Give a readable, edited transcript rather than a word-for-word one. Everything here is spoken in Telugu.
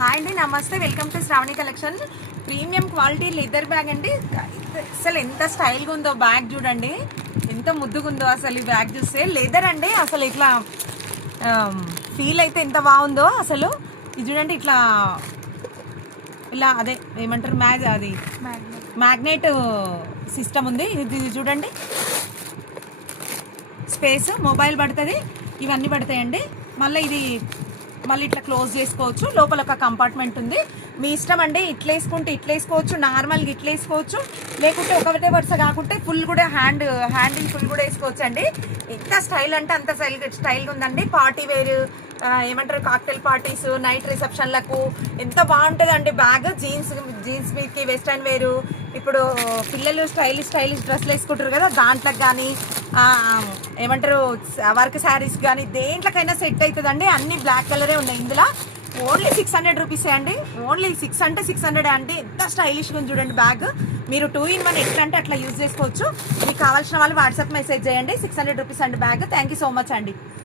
హాయ్ అండి, నమస్తే. Welcome to Shravani collection. Premium quality leather bag అండి. అసలు ఎంత స్టైల్గా ఉందో బ్యాగ్ చూడండి, ఎంత ముద్దుగా ఉందో అసలు ఈ బ్యాగ్ చూస్తే. లెదర్ అండి, అసలు ఇట్లా ఫీల్ అయితే ఎంత బాగుందో అసలు. ఇది చూడండి, ఇట్లా ఇలా అదే ఏమంటారు అది మ్యాగ్నెట్ సిస్టమ్ ఉంది. ఇది చూడండి, స్పేస్ మొబైల్ పడుతుంది, ఇవన్నీ పడతాయండి. మళ్ళీ ఇట్లా క్లోజ్ చేసుకోవచ్చు. లోపల ఒక కంపార్ట్మెంట్ ఉంది. మీ ఇష్టం అండి, ఇట్లా వేసుకుంటే ఇట్లా వేసుకోవచ్చు, నార్మల్గా ఇట్లా వేసుకోవచ్చు, లేకుంటే ఒకటే వరుస కాకుంటే ఫుల్ కూడా హ్యాండిల్ ఫుల్ కూడా వేసుకోవచ్చు అండి. ఎంత స్టైల్ అంటే అంత స్టైల్గా ఉందండి. పార్టీ వేర్ ఏమంటారు, కాక్టైల్ పార్టీస్, నైట్ రిసెప్షన్లకు ఎంత బాగుంటుందండి బ్యాగ్. జీన్స్ మీదకి వెస్ట్రన్ వేరు, ఇప్పుడు పిల్లలు స్టైలిష్ డ్రెస్లు వేసుకుంటారు కదా, దాంట్లోకి కానీ ఏమంటారు వర్క్ శారీస్ కానీ దేంట్లోకైనా సెట్ అవుతుందండి. అన్ని బ్లాక్ కలరే ఉన్నాయి ఇందులో. ఓన్లీ 600 రూపీసే అండి. ఓన్లీ 600 అండి. ఎంత స్టైలిష్గా ఉంది చూడండి బ్యాగ్. మీరు 2-in-1 ఎట్లా అంటే అట్లా యూజ్ చేసుకోవచ్చు. మీకు కావాల్సిన వాళ్ళు వాట్సాప్ మెసేజ్ చేయండి. 600 రూపీస్ అండి bag. Thank you so much అండి.